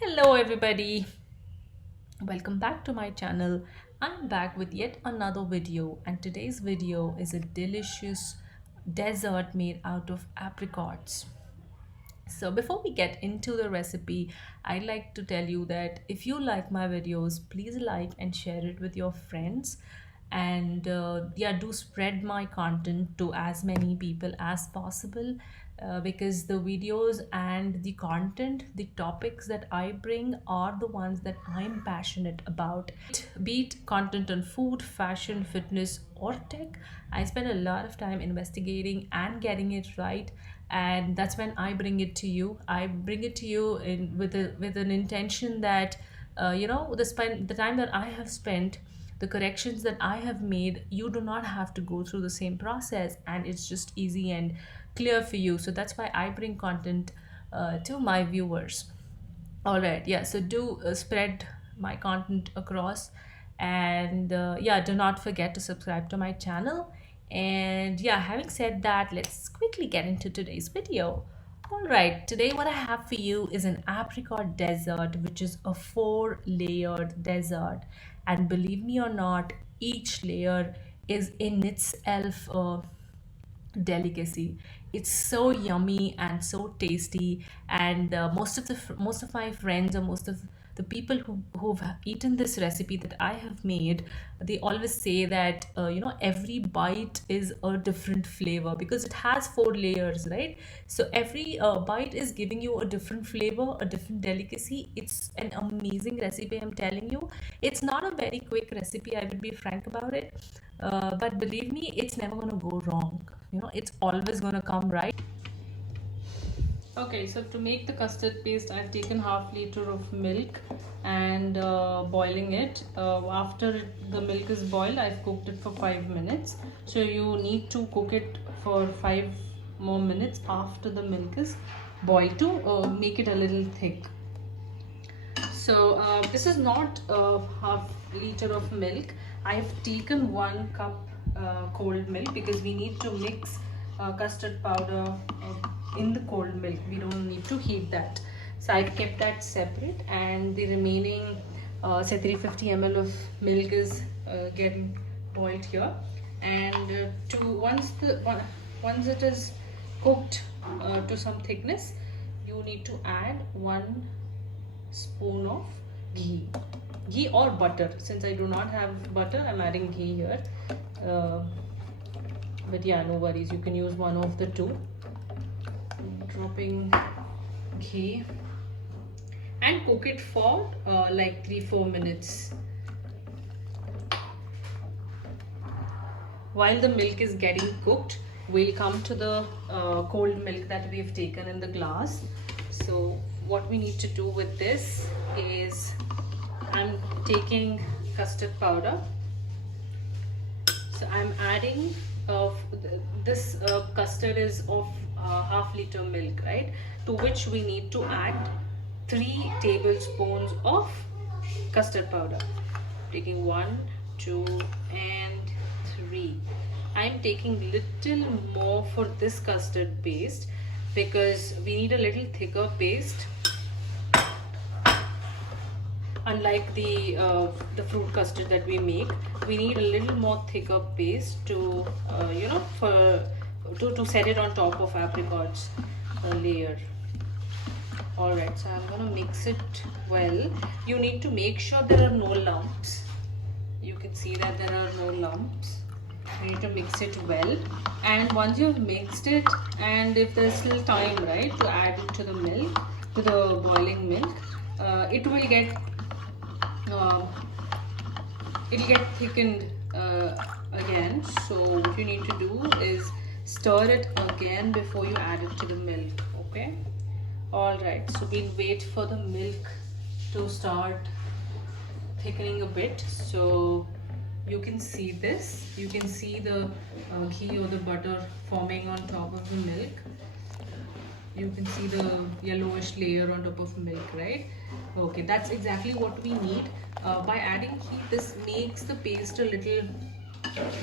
Hello everybody, welcome back to my channel. I'm back with yet another video, and today's video is a delicious dessert made out of apricots. So before we get into the recipe, I'd like to tell you that if you like my videos, please like and share it with your friends. And yeah, do spread my content to as many people as possible, because the videos and the content, the topics that I bring are the ones that I'm passionate about. Be it content on food, fashion, fitness, or tech, I spend a lot of time investigating and getting it right, and that's when I bring it to you. I bring it to you in with an intention that the time that I have spent, the corrections that I have made, you do not have to go through the same process, and it's just easy and clear for you. So that's why I bring content to my viewers. All right, yeah, so do spread my content across, and yeah, do not forget to subscribe to my channel. And yeah, having said that, let's quickly get into today's video. All right, today what I have for you is an apricot dessert, which is a four-layered dessert. And believe me or not, each layer is in itself delicacy. It's so yummy and so tasty, and most of my friends, or most of the people who've eaten this recipe that I have made, they always say that every bite is a different flavor because it has four layers, right? So every bite is giving you a different flavor, a different delicacy. It's an amazing recipe, I'm telling you. It's not a very quick recipe, I will be frank about it, but believe me, it's never gonna go wrong. It's always gonna come right. Okay, so to make the custard paste, I've taken half-liter of milk and boiling it. After the milk is boiled, I've cooked it for 5 minutes. So you need to cook it for 5 more minutes after the milk is boiled to make it a little thick. So this is not a half liter of milk. I have taken 1 cup cold milk because we need to mix custard powder in the cold milk. We don't need to heat that. So I've kept that separate, and the remaining say 350 ml of milk is getting boiled here. And once it is cooked to some thickness, you need to add 1 spoon of ghee or butter. Since I do not have butter, I'm adding ghee here, but yeah, no worries, you can use one of the two. Dropping ghee and cook it for like 3-4 minutes. While the milk is getting cooked, we'll come to the cold milk that we've taken in the glass. So what we need to do with this is, I'm taking custard powder. So I'm adding this custard is of half-liter milk, right? To which we need to add 3 tablespoons of custard powder. Taking 1, 2, and 3. I'm taking little more for this custard paste because we need a little thicker paste. Unlike the fruit custard that we make, we need a little more thicker paste to to set it on top of apricots layer. All right, so I'm gonna mix it well. You need to make sure there are no lumps. You can see that there are no lumps. You need to mix it well, and once you've mixed it, and if there's still time, right, to add it to the milk, to the boiling milk, it will get it'll get thickened again. So what you need to do is stir it again before you add it to the milk. Okay, all right, so we'll wait for the milk to start thickening a bit. So you can see this, you can see the ghee or the butter forming on top of the milk. You can see the yellowish layer on top of milk, right? Okay, that's exactly what we need. By adding heat, this makes the paste a little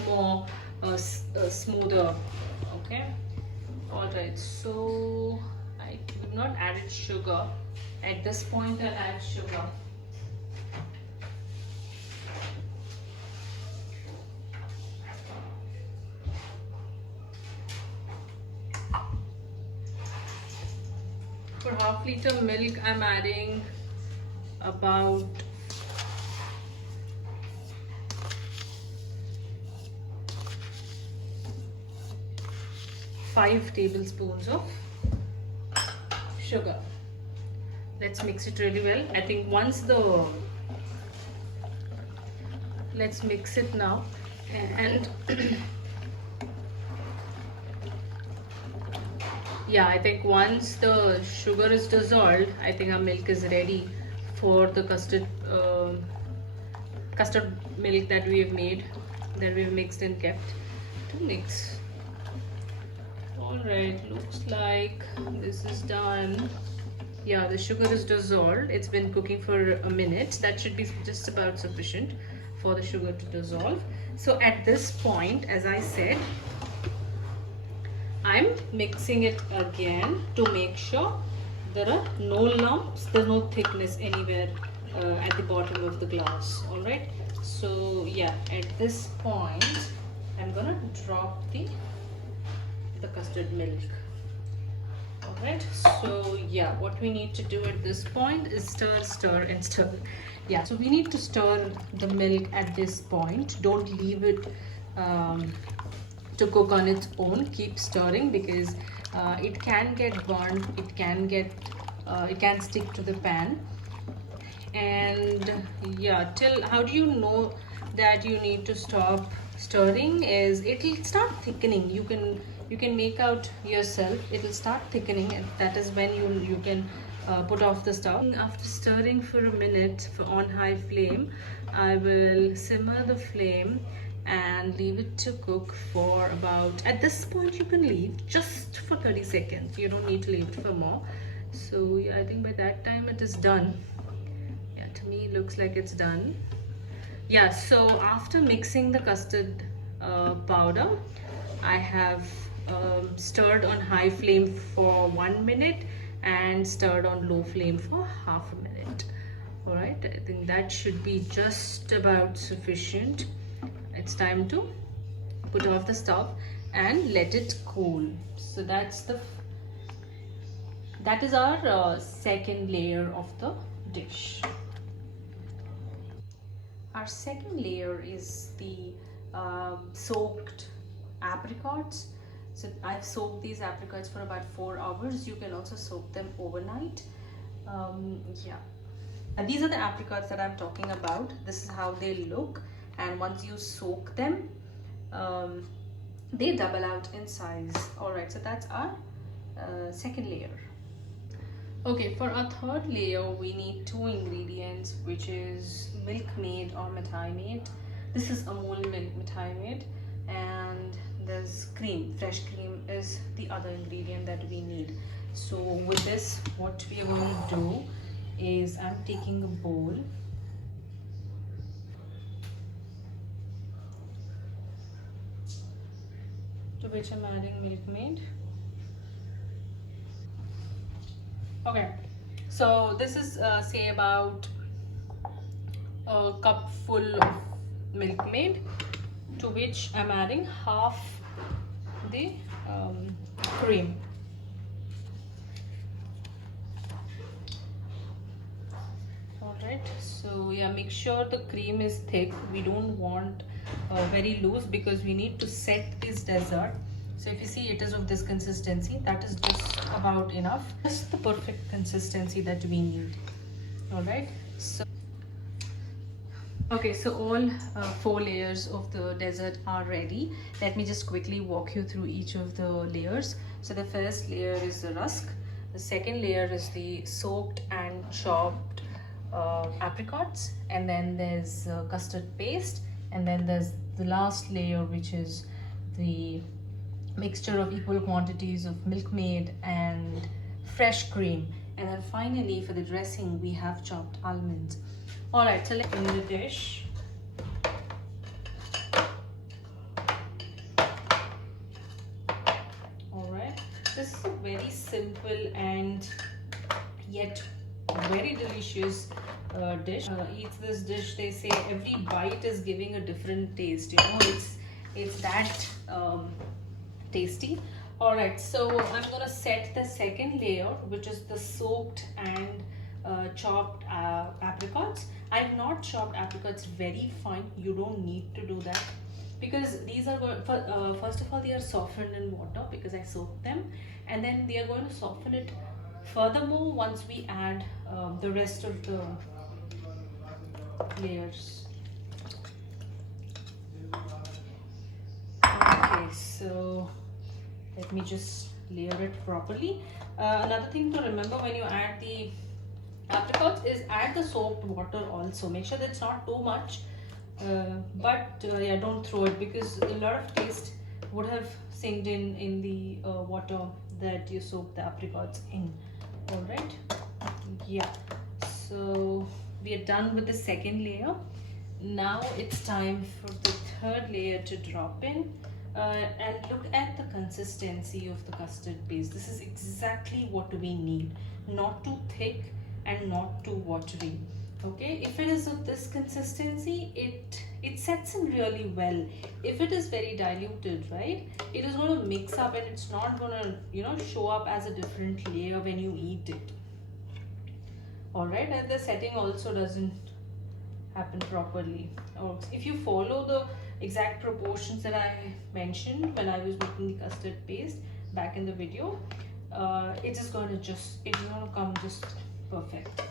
more smoother. Okay, all right, so I we've not added sugar. At this point, I'll add sugar. For half liter milk, I'm adding about 5 tablespoons of sugar. Let's mix it really well. I think let's mix it now, and yeah, I think once the sugar is dissolved, I think our milk is ready for the custard milk that we have made, that we've mixed and kept to mix. Alright, looks like this is done. Yeah, the sugar is dissolved. It's been cooking for a minute. That should be just about sufficient for the sugar to dissolve. So at this point, as I said, I'm mixing it again to make sure there are no lumps, there's no thickness anywhere at the bottom of the glass. Alright, so yeah, at this point I'm gonna drop the custard milk. Alright, so yeah, what we need to do at this point is stir, stir and stir. Yeah, so we need to stir the milk at this point. Don't leave it to cook on its own. Keep stirring, because it can get burnt, it can stick to the pan. And yeah, how do you know that you need to stop stirring? Is it'll start thickening. You can make out yourself, it'll start thickening, and that is when you can put off the stove. After stirring for a minute on high flame, I will simmer the flame and leave it to cook for about, at this point you can leave just for 30 seconds. You don't need to leave it for more. So yeah, I think by that time it is done. Yeah, to me it looks like it's done. Yeah, so after mixing the custard powder, I have stirred on high flame for 1 minute and stirred on low flame for half a minute. All right, I think that should be just about sufficient. It's time to put off the stove and let it cool. So that is our second layer of the dish. Our second layer is the soaked apricots. So I've soaked these apricots for about 4 hours. You can also soak them overnight. Yeah, and these are the apricots that I'm talking about. This is how they look, and once you soak them, they double out in size. All right, so that's our second layer. Okay, for our third layer, we need 2 ingredients, which is Milk Maid or Mithai Maid. This is Amul milk Mithai Maid, and there's cream. Fresh cream is the other ingredient that we need. So with this, what we are going to do is, I'm taking a bowl, to which I'm adding Milk Maid. Okay, so this is say about a cup full of Milk Maid, to which I'm adding half the cream. Alright, so yeah, make sure the cream is thick. We don't want very loose, because we need to set this dessert. So if you see, it is of this consistency. That is just about enough. Just the perfect consistency that we need. Alright, so okay, so all 4 layers of the dessert are ready. Let me just quickly walk you through each of the layers. So the first layer is the rusk. The second layer is the soaked and chopped apricots. And then there's custard paste. And then there's the last layer, which is the mixture of equal quantities of Milk Maid and fresh cream. And then finally, for the dressing, we have chopped almonds. All right, so let's in the dish. All right, this is a very simple and very delicious dish. Eats this dish, they say every bite is giving a different taste. You know, it's that tasty. All right, so I'm gonna set the second layer, which is the soaked and chopped apricots. I've not chopped apricots very fine. You don't need to do that because these are going first of all, they are softened in water because I soaked them, and then they are going to soften it furthermore once we add the rest of the layers. Okay, so let me just layer it properly. Another thing to remember when you add the apricots is add the soaked water also. Make sure that's not too much, but yeah, don't throw it because a lot of taste would have sinked in the water that you soaked the apricots in. All right, yeah, so we are done with the second layer. Now it's time for the third layer to drop in. And look at the consistency of the custard paste. This is exactly what we need, not too thick and not too watery. Okay, if it is of this consistency, it sets in really well. If it is very diluted, right, it is going to mix up and it's not going to, you know, show up as a different layer when you eat it. All right, and the setting also doesn't happen properly. Or if you follow the exact proportions that I mentioned when I was making the custard paste back in the video, it's just going to come just perfect.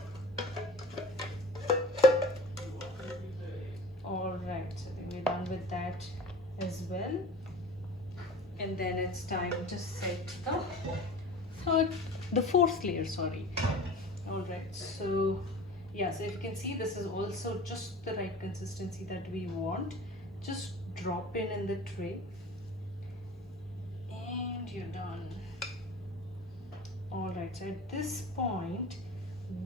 All right, so then we're done with that as well, and then it's time to set the fourth layer, sorry. All right, so yeah, so if you can see, this is also just the right consistency that we want. Just drop in the tray and you're done. All right, so at this point,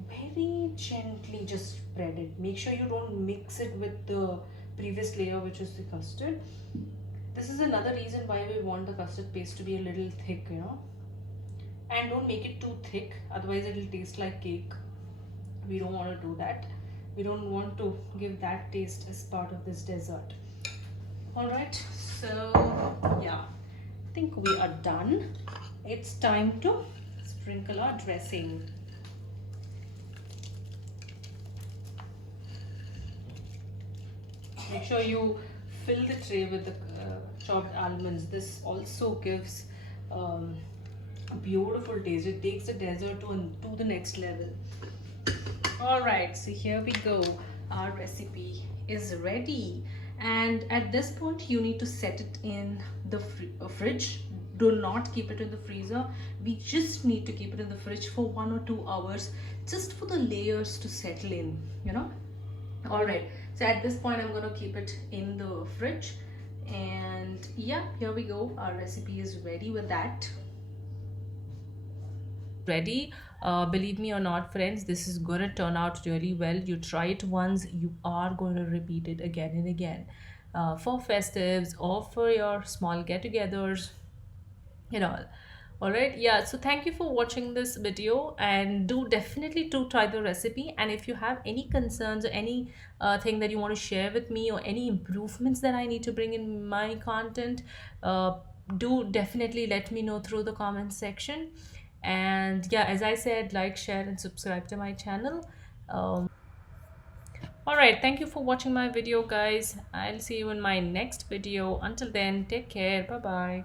very gently just spread it. Make sure you don't mix it with the previous layer, which is the custard. This is another reason why we want the custard paste to be a little thick, you know, and don't make it too thick, otherwise it will taste like cake. We don't want to do that. We don't want to give that taste as part of this dessert. All right, so yeah, I think we are done. It's time to sprinkle our dressing. Make sure you fill the tray with the chopped almonds. This also gives a beautiful taste. It takes the dessert to the next level. All right, so here we go. Our recipe is ready, and at this point you need to set it in the fridge. Do not keep it in the freezer. We just need to keep it in the fridge for 1 or 2 hours, just for the layers to settle in, you know. All right, so at this point I'm going to keep it in the fridge, and yeah, here we go. Our recipe is ready with that. Ready. Believe me or not, friends, this is going to turn out really well. You try it once, you are going to repeat it again and again, for festives or for your small get-togethers, you know. All right, yeah, so thank you for watching this video, and do definitely to try the recipe. And if you have any concerns or any thing that you want to share with me, or any improvements that I need to bring in my content, do definitely let me know through the comment section. And yeah, as I said, like, share and subscribe to my channel. All right, thank you for watching my video, guys. I'll see you in my next video. Until then, take care. Bye bye.